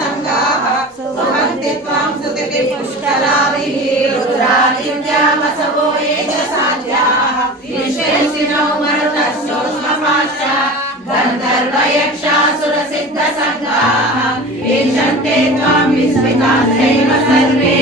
संगाः सुवन्ति त्वां स्तुतिभिः पुष्कलाभिः रुद्रादित्यावसवो ये च साध्याः विश्वेशिनो मरुतश्चोष्मपाश्चा गन्धर्वयक्षासुरसिद्धसङ्गाः ईशन्ते त्वां विस्मिताश्चैव सर्वे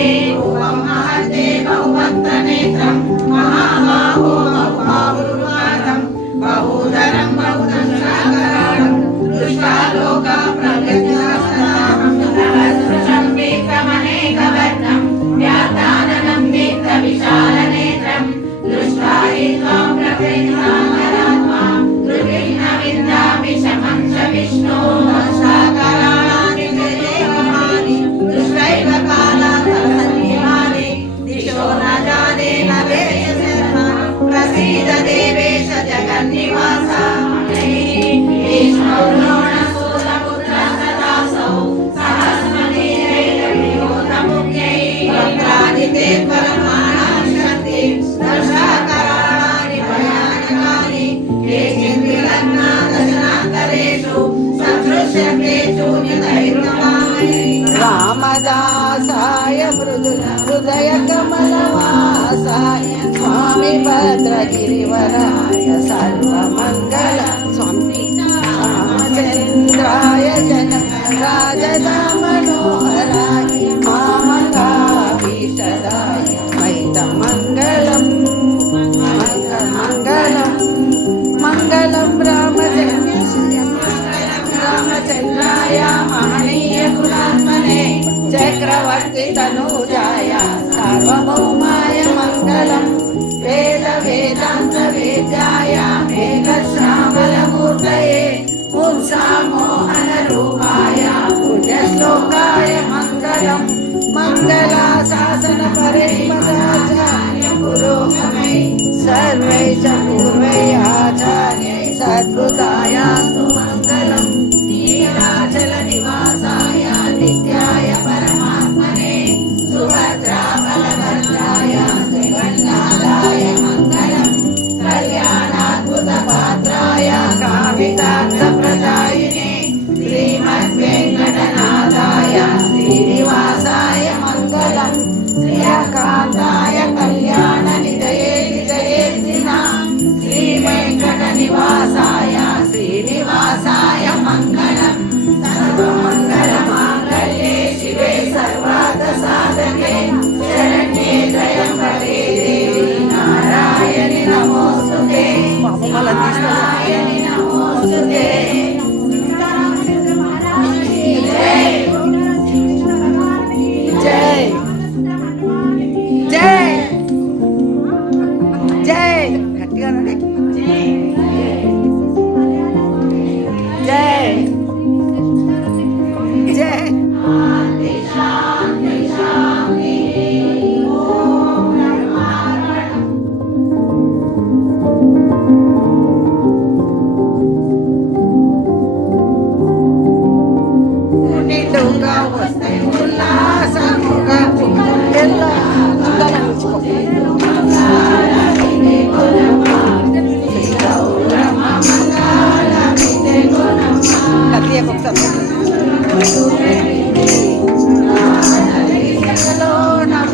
ॐ महते बहुवक्त्रनेत्रं महाबाहो बहुबाहुरुपादं बहुधरं बहुदंशाकराळं दृष्ट्वा लोका प्रव्यथितास्तदाहं नवसृशं विक्रमनेकवर्णं व्याताननं नेत्रविशालनेत्रं दृष्ट्वा हि त्वां प्रव्यथितामरात्मा धृतिं न विन्दामि शमं च विष्णो दंशाकराळानि जयेकमानि दृष्ट्वैव कालात् सन्निहानि दिशो न जाने न वेयसे प्रसीद देवेश जगन्निवास विष्णो द्रोणसूरपुत्रः सदासौ सहस्रनेत्रैर्वियोधमुख्यैः वक्त्रादिते परमाणांशन्ति दंशाकराळानि भयानकानि केचिद्विलग्ना दशनान्तरेषु सदृश्यन्ते शून्यतैर्नमामि रामदासाय मृदुल हृदय कमलवासाय स्वामी भद्रगिरिवराय सर्वमङ्गल स्वामी रामचन्द्राय जनकराजदामनोहराय मामकाभीष्टदाय मैतमङ्गलम् मङ्गलं मङ्गलं रामचन्द्राय महनीय गुणात्मने चक्रवर्ती तनूजाय सार्वभौमाय मङ्गलं वेद वेदान्त वेद्याय मेघश्यामलमूर्तये पुंसामोहनरूपाय पुण्यश्लोकाय मङ्गलं मङ्गलाशासन परिपदाचार्य पुरोगमै सर्वै च पूर्वैराचार्यै सद्बुधायास्तु मङ्गलम् नीलाचलनिवासाय नित्याय परमात्मने सुभद्राबलभद्राय श्रीगण्डाय मङ्गलम् कल्याणाद्भुतपात्राय कामितार्थप्रदायिने श्रीमद्वेङ्कटनाथाय श्रीनिवासाय मङ्गलम् श्रियकान्ताय कल्याणनिधये निधयेर्थिनां श्रीवेङ्कटनिवासाय श्रीनिवासाय मङ्गलम् सर्वमङ्गलमाङ्गल्ये शिवे सर्वार्थसाधके शरण्ये त्र्यम्बके देवी नारायणि नमोऽस्तुते नारायणि नमोऽस्तुते जय जय जय गट्टिगा नडे जय जय शांति शांति शांति ओम నిండుగా వస్తే ఉల్లాసముగా ఎలా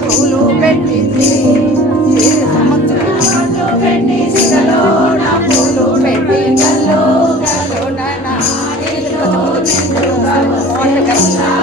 పూలు పెట్టింది పూలు పెట్టి గల్లో గల్లో